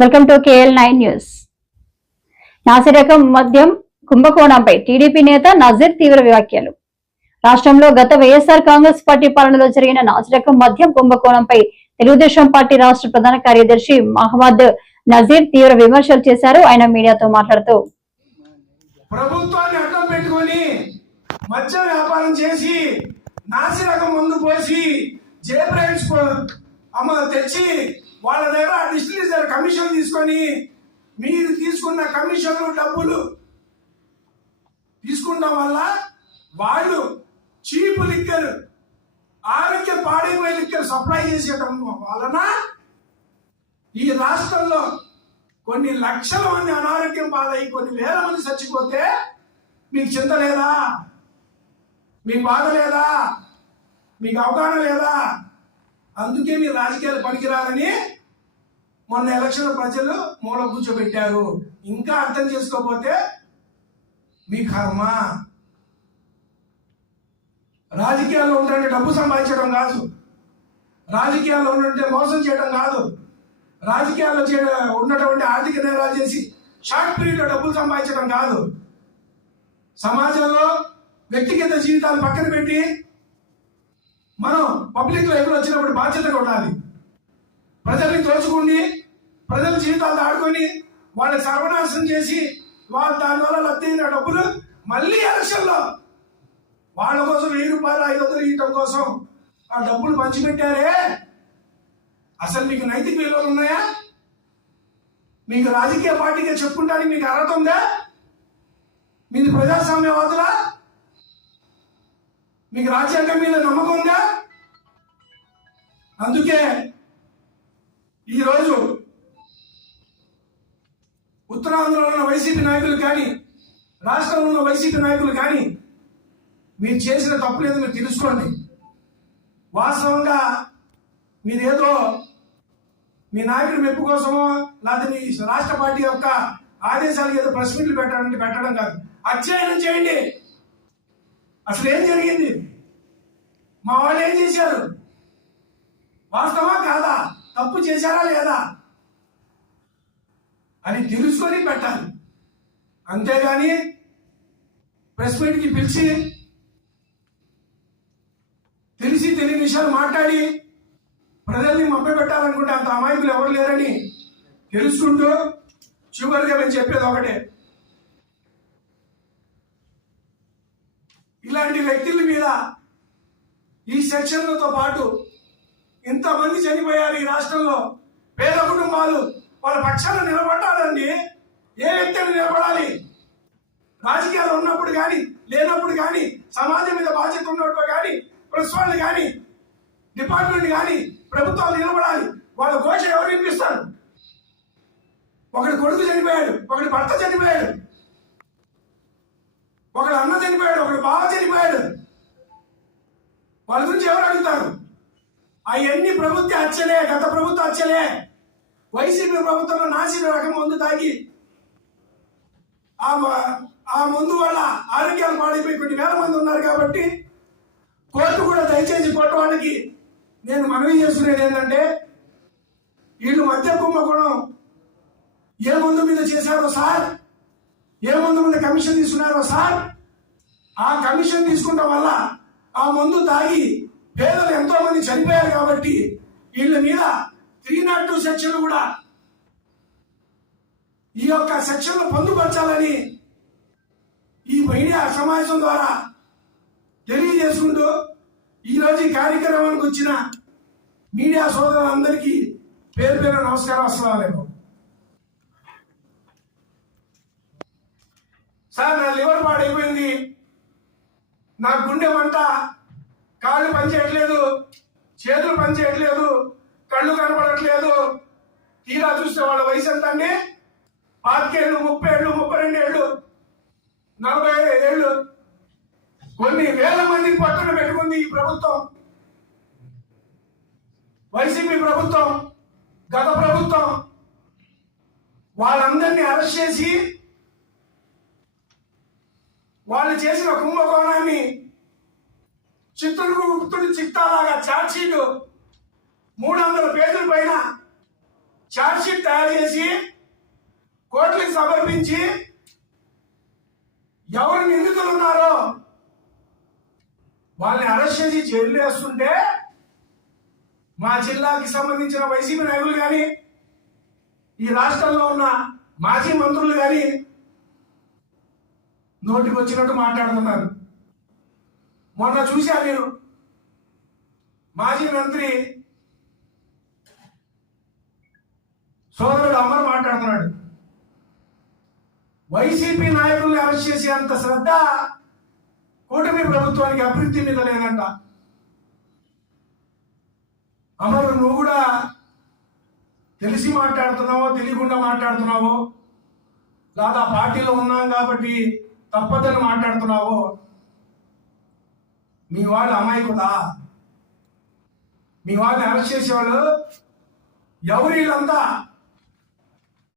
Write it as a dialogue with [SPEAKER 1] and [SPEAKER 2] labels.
[SPEAKER 1] Welcome to KL nine news నాసిరకం మద్యం కుంభకోణంపై TDP నేత నజీర్ తీవ్ర వ్యాఖ్యలు. రాష్ట్రంలో గత వైఎస్ఆర్ కాంగ్రెస్ పార్టీ పాలనలో జరిగిన నాసిరకం మద్యం కుంభకోణంపై తెలుగుదేశం పార్టీ రాష్ట్ర ప్రధాన కార్యదర్శి మహమ్మద్ నజీర్ తీవ్ర విమర్శలు చేశారు ఆయన మీడియాతో మాట్లాడుతూ.
[SPEAKER 2] ప్రభుత్వాన్ని అడ్డం పెట్టుకొని మద్య వ్యాపారం చేసి నాసిరకం పోసి తెచ్చి వాళ్ళ దగ్గర డిస్ట్రిక్ట్ కమిషన్ తీసుకొని. మీరు తీసుకున్న కమిషన్లు డబ్బులు తీసుకుంటాం వల్ల వాళ్ళు చీప్ లిక్కర్ ఆరోగ్య పాడైపోయే లిక్కర్ సప్లై చేసేయడం వలన ఈ రాష్ట్రంలో కొన్ని లక్షల మంది అనారోగ్యం పాలై కొన్ని వేల మంది చచ్చిపోతే మీకు చింత లేదా? మీకు బాధ లేదా? మీకు అవగాహన లేదా? అందుకే మీరు రాజకీయాలు పనికిరారని మొన్న ఎలక్షన్ ప్రజలు మూల కూర్చోబెట్టారు. ఇంకా అర్థం చేసుకోకపోతే మీ కర్మ. రాజకీయాల్లో ఉంటే డబ్బు సంపాదించడం కాదు. రాజకీయాల్లో ఉంటే మోసం చేయడం కాదు. రాజకీయాల్లో చే ఉన్నటువంటి ఆర్థిక నేరాలు చేసి షార్ట్ పీరియడ్లో డబ్బులు సంపాదించడం కాదు. సమాజంలో వ్యక్తిగత జీవితాలు పక్కన పెట్టి మనం పబ్లిక్లో ఎదురు వచ్చినప్పుడు బాధ్యతగా ఉండాలి. ప్రజల్ని దోచుకుని ప్రజల జీవితాలు ఆడుకొని వాళ్ళని సర్వనాశనం చేసి వాళ్ళ దానివల్ల లబ్ధైన డబ్బులు మళ్ళీ ఎలక్షన్లో వాళ్ళ కోసం వెయ్యి రూపాయలు ఐదు వందలు ఇవ్వటం కోసం ఆ డబ్బులు పంచిపెట్టారే? అసలు మీకు నైతిక విలువలు ఉన్నాయా? మీకు రాజకీయ పార్టీగా చెప్పుకుంటానికి మీకు అర్హత ఉందా? మీది ప్రజాస్వామ్యవాదులా? మీకు రాజ్యాంగం మీద నమ్మకం ఉందా? అందుకే ఈరోజు ఉత్తరాంధ్రలో ఉన్న వైసీపీ నాయకులు కానీ రాష్ట్రంలో ఉన్న వైసీపీ నాయకులు కానీ మీరు చేసిన తప్పు లేదు మీరు తెలుసుకోండి. వాస్తవంగా మీరేదో మీ నాయకుడి మెప్పు కోసమో లేదా మీ రాష్ట్ర పార్టీ యొక్క ఆదేశాలు ఏదో ప్రెస్ మీట్లు పెట్టడం పెట్టడం కాదు. అధ్యయనం చేయండి. అసలు ఏం జరిగింది? మా వాళ్ళు ఏం చేశారు? వాస్తవా కాదా? తప్పు చేశారా లేదా? అని తెలుసుకొని పెట్టాలి అంతేగాని ప్రెస్ మీట్కి పిలిచి తెలిసి తెలియని విషయాలు మాట్లాడి ప్రజల్ని మభ్య పెట్టాలనుకుంటే అంత అమాయకులు ఎవరు లేరని తెలుసుకుంటూ చివరిగా మేము చెప్పేది ఒకటే. ఇలాంటి వ్యక్తుల మీద ఈ సెక్షన్లతో పాటు ఇంతమంది చనిపోయారు ఈ రాష్ట్రంలో. పేద కుటుంబాలు వాళ్ళ పక్షాన నిలబడాలండి. ఏ వ్యక్తి నిలబడాలి? రాజకీయాలు ఉన్నప్పుడు కానీ లేనప్పుడు కానీ సమాజం మీద బాధ్యత ఉన్నప్పుడు కానీ ప్రిన్సిపాల్ కానీ డిపార్ట్మెంట్ కానీ ప్రభుత్వాలు నిలబడాలి. వాళ్ళ ఘోష ఎవరు వినిపిస్తారు? ఒకటి కొడుకు చనిపోయాడు ఒకటి భర్త చనిపోయాడు ఒకడు అన్న చనిపోయాడు ఒకడు బాగా చనిపోయాడు. వాళ్ళ గురించి ఎవరు అడుగుతారు? అవన్నీ ప్రభుత్వ హత్యలే గత ప్రభుత్వ హత్యలే వైసీపీ ప్రభుత్వంలో నాసిన రకం మందు తాగి ఆ ఆ మందు వల్ల ఆరోగ్యాలు పాడైపోయి కొన్ని వేల మంది ఉన్నారు కాబట్టి కోర్టు కూడా దయచేసి కొట్టడానికి నేను మనవి చేస్తున్నది ఏంటంటే వీళ్ళు మధ్య కుంభకోణం ఏ మందు మీద చేశారో సార్? ఏ మందు మీద కమిషన్ తీసుకున్నారో సార్? ఆ కమిషన్ తీసుకుంటాం వల్ల ఆ మందు తాగి పేదలు ఎంతో మంది చనిపోయారు కాబట్టి వీళ్ళ మీద త్రీ నాట్ టూ సెక్షన్ కూడా ఈ యొక్క సెక్షన్లు పొందుపరచాలని ఈ మీడియా సమావేశం ద్వారా తెలియజేసుకుంటూ ఈరోజు ఈ కార్యక్రమానికి వచ్చిన మీడియా సోదరులందరికీ పేరు పేరు నమస్కారం అస్సలం సార్ నా లివర్ పాడైపోయింది. నా గుండె మంట కాళ్ళు పనిచేయట్లేదు చేతులు పనిచేయట్లేదు కళ్ళు కనపడట్లేదు. తీరా చూస్తే వాళ్ళ వయసు ఎంత అండి పాతికేళ్ళు ముప్పై ఏళ్ళు ముప్పై రెండు ఏళ్ళు నలభై ఐదు ఏళ్ళు కొన్ని వేల మంది పట్టున పెట్టుకుంది ఈ ప్రభుత్వం. వైసీపీ ప్రభుత్వం గత ప్రభుత్వం. వాళ్ళందరినీ అరెస్ట్ చేసి వాళ్ళు చేసిన కుంభకోణాన్ని చిత్తూరు గుప్తుడు చిత్తాలాగా ఛార్జ్షీట్ మూడు వందల పేజీల పైన చార్జ్షీట్ తయారు చేసి కోర్టుకి సమర్పించి ఎవరు నిందితులు ఉన్నారో వాళ్ళని అరెస్ట్ చేసి జైలు వేస్తుంటే మా జిల్లాకి సంబంధించిన వైసీపీ నాయకులు కానీ ఈ రాష్ట్రంలో ఉన్న మాజీ మంత్రులు కానీ నోటికి వచ్చినట్టు మాట్లాడుతున్నారు. మొన్న చూశా నేను. మాజీ మంత్రి సోదరుడు అమర్ మాట్లాడుతున్నాడు. వైసీపీ నాయకుల్ని అరెస్ట్ చేసే అంత శ్రద్ధ కూటమి ప్రభుత్వానికి అభివృద్ధి మీద లేదంట. అమరు నువ్వు కూడా తెలిసి మాట్లాడుతున్నావో తెలియకుండా మాట్లాడుతున్నావో లేదా పార్టీలో ఉన్నాం కాబట్టి తప్పదని మాట్లాడుతున్నావో? మీ వాళ్ళు అమాయకులా? మీ వాళ్ళని అరెస్ట్ చేసేవాళ్ళు ఎవరు వీళ్ళంతా?